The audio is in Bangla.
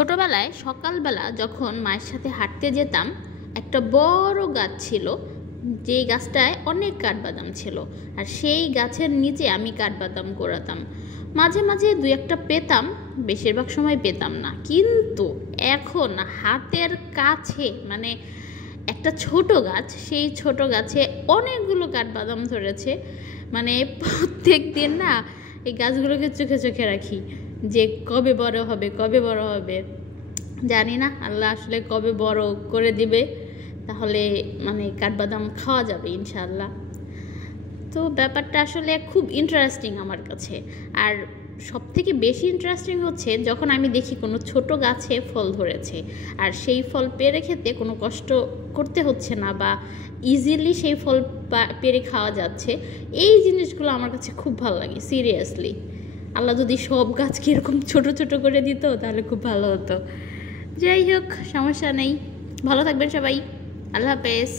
ছোটবেলায় সকালবেলা যখন মায়ের সাথে হাঁটতে যেতাম, একটা বড় গাছ ছিল, যেই গাছটায় অনেক কাঠবাদাম ছিল। আর সেই গাছের নিচে আমি কাঠবাদাম কুড়াতাম। মাঝে মাঝে দু একটা পেতাম, বেশিরভাগ সময় পেতাম না। কিন্তু এখন হাতের কাছে, মানে একটা ছোট গাছ, সেই ছোট গাছে অনেকগুলো কাঠবাদাম ধরেছে। মানে প্রত্যেক দিন না এই গাছগুলোকে চোখে চোখে রাখি যে কবে বড় হবে, কবে বড় হবে। জানি না আল্লাহ আসলে কবে বড় করে দিবে, তাহলে মানে কাঠবাদাম খাওয়া যাবে ইনশাআল্লাহ। তো ব্যাপারটা আসলে খুব ইন্টারেস্টিং আমার কাছে। আর সব থেকে বেশি ইন্টারেস্টিং হচ্ছে যখন আমি দেখি কোনো ছোট গাছে ফল ধরেছে, আর সেই ফল পেড়ে খেতে কোনো কষ্ট করতে হচ্ছে না, বা ইজিলি সেই ফল পেড়ে খাওয়া যাচ্ছে। এই জিনিসগুলো আমার কাছে খুব ভালো লাগে সিরিয়াসলি। আল্লাহ যদি সব গাছকে এরকম ছোট ছোট করে দিত তাহলে খুব ভালো হতো। যাই হোক, সমস্যা নেই। ভালো থাকবেন সবাই। আল্লাহ হাফেজ।